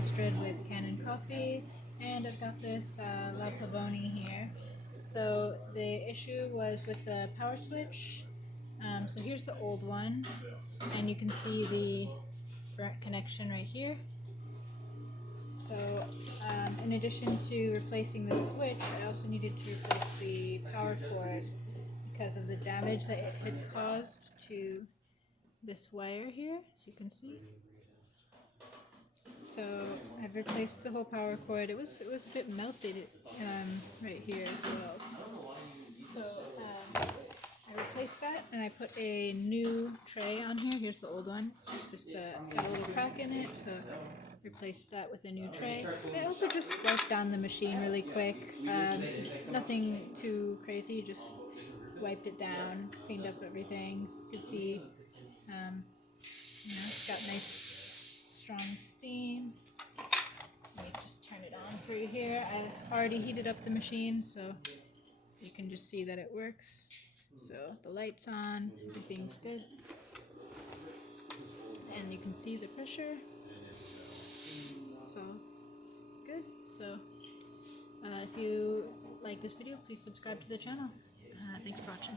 Astrid with Kanen Coffee, and I've got this Pavoni here. So the issue was with the power switch. So here's the old one, and you can see the burnt connection right here. So in addition to replacing the switch, I also needed to replace the power cord because of the damage that it had caused to this wire here, as you can see. So I've replaced the whole power cord. It was a bit melted right here as well. So I replaced that, and I put a new tray on here. Here's the old one. Just got a little crack in it, so replaced that with a new tray. I also just wiped down the machine really quick. Nothing too crazy, just wiped it down, cleaned up everything. You can see, it's got nice strong steam. Let me just turn it on for you here. I already heated up the machine, so you can just see that it works. So the light's on, everything's good. And you can see the pressure. So good. So if you like this video, please subscribe to the channel. Thanks for watching.